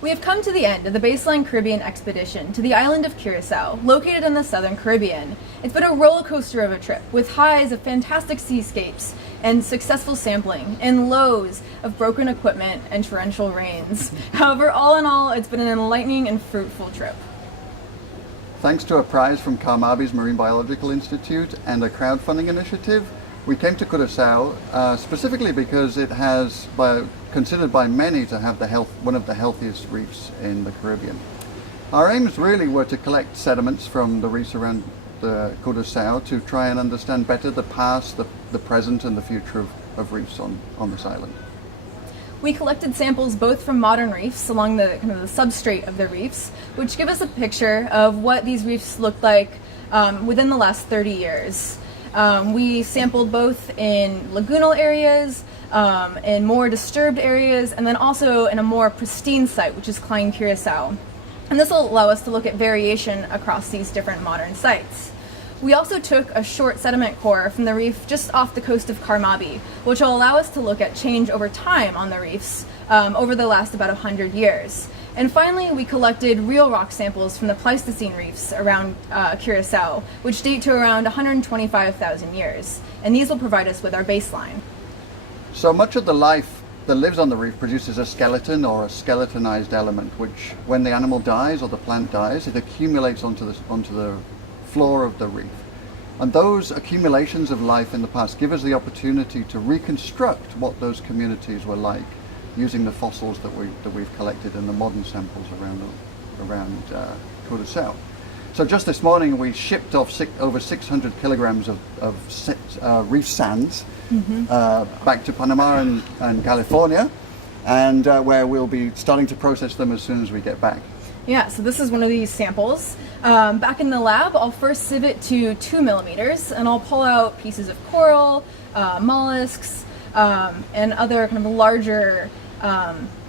We have come to the end of the Baseline Caribbean expedition to the island of Curacao, located in the southern Caribbean. It's been a roller coaster of a trip, with highs of fantastic seascapes and successful sampling, and lows of broken equipment and torrential rains. However, all in all, it's been an enlightening and fruitful trip. Thanks to a prize from Carmarby's Marine Biological Institute and a crowdfunding initiative, we came to Curacao specifically because it has, considered by many to have one of the healthiest reefs in the Caribbean. Our aims really were to collect sediments from the reefs around the Curacao to try and understand better the past, the present and the future of reefs on this island. We collected samples both from modern reefs along the kind of the substrate of the reefs, which give us a picture of what these reefs looked like within the last 30 years. We sampled both in lagoonal areas, in more disturbed areas, and then also in a more pristine site, which is Klein Curacao. And this will allow us to look at variation across these different modern sites. We also took a short sediment core from the reef just off the coast of Carmarby, which will allow us to look at change over time on the reefs over the last about 100 years. And finally, we collected real rock samples from the Pleistocene reefs around Curacao, which date to around 125,000 years. And these will provide us with our baseline. So much of the life that lives on the reef produces a skeleton or a skeletonized element, which when the animal dies or the plant dies, it accumulates onto the floor of the reef. And those accumulations of life in the past give us the opportunity to reconstruct what those communities were like, using the fossils that we've collected and the modern samples around Curacao. So just this morning we shipped off over 600 kilograms of reef sands back to Panama and California, and where we'll be starting to process them as soon as we get back. Yeah, so this is one of these samples. Back in the lab, I'll first sieve it to 2 millimeters, and I'll pull out pieces of coral, mollusks, and other kind of larger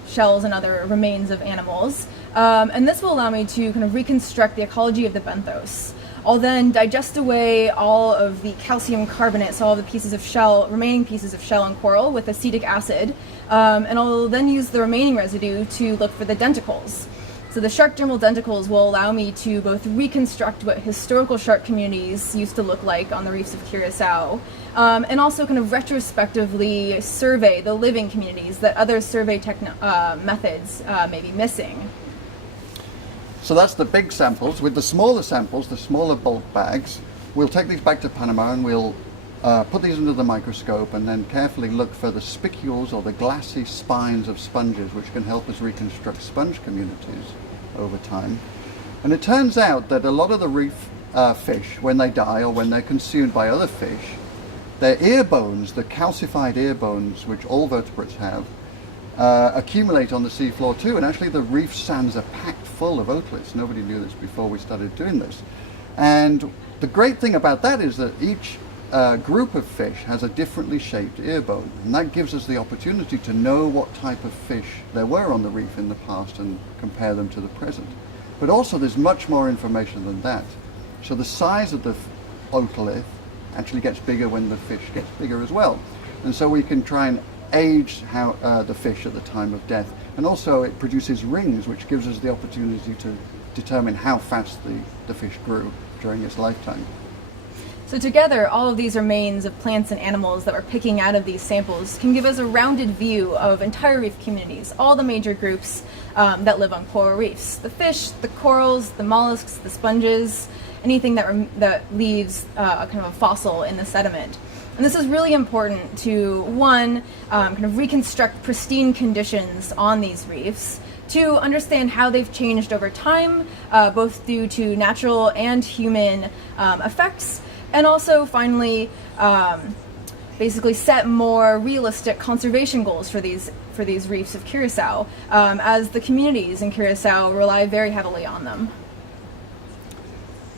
shells and other remains of animals. And this will allow me to kind of reconstruct the ecology of the benthos. I'll then digest away all of the calcium carbonate, so all the pieces of shell, remaining pieces of shell and coral with acetic acid, and I'll then use the remaining residue to look for the denticles. So the shark dermal denticles will allow me to both reconstruct what historical shark communities used to look like on the reefs of Curacao, and also kind of retrospectively survey the living communities that other survey methods may be missing. So that's the big samples. With the smaller samples, the smaller bulk bags, we'll take these back to Panama and we'll put these under the microscope and then carefully look for the spicules or the glassy spines of sponges, which can help us reconstruct sponge communities over time. And it turns out that a lot of the reef fish, when they die or when they're consumed by other fish, their ear bones, the calcified ear bones, which all vertebrates have, accumulate on the seafloor too. And actually the reef sands are packed full of otoliths. Nobody knew this before we started doing this. And the great thing about that is that each group of fish has a differently shaped ear bone, and that gives us the opportunity to know what type of fish there were on the reef in the past and compare them to the present. But also there's much more information than that. So the size of the otolith actually gets bigger when the fish gets bigger as well. And so we can try and age the fish at the time of death. And also it produces rings, which gives us the opportunity to determine how fast the fish grew during its lifetime. So together, all of these remains of plants and animals that we're picking out of these samples can give us a rounded view of entire reef communities, all the major groups that live on coral reefs. The fish, the corals, the mollusks, the sponges, anything that leaves kind of a fossil in the sediment. And this is really important to, one, kind of reconstruct pristine conditions on these reefs, two, understand how they've changed over time, both due to natural and human effects, and also finally basically set more realistic conservation goals for these reefs of Curacao, as the communities in Curacao rely very heavily on them.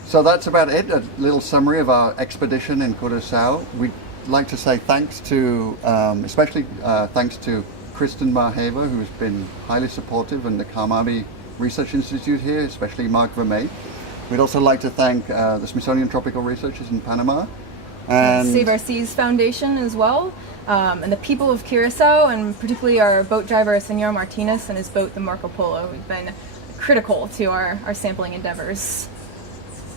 So that's about it, a little summary of our expedition in Curacao. We'd like to say thanks to, especially thanks to Kristen Marheva, who's been highly supportive, and the Carmarby Research Institute here, especially Mark Vermey. We'd also like to thank the Smithsonian Tropical Researchers in Panama, And Save Our Seas Foundation as well, and the people of Curacao, and particularly our boat driver, Senor Martinez, and his boat, the Marco Polo, who've been critical to our sampling endeavors.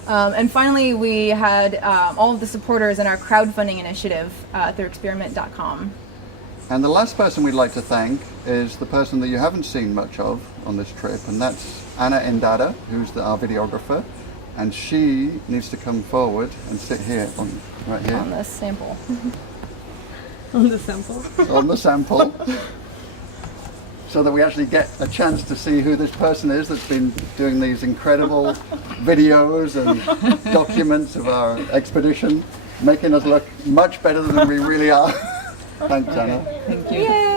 And finally, we had all of the supporters in our crowdfunding initiative through experiment.com. And the last person we'd like to thank is the person that you haven't seen much of on this trip, and that's Ana Endada, who's our videographer, and she needs to come forward and sit here, right here, On this sample. On the sample. on the sample, so that we actually get a chance to see who this person is that's been doing these incredible videos and documents of our expedition, making us look much better than we really are. Thanks, Anna. Thank you. Yay!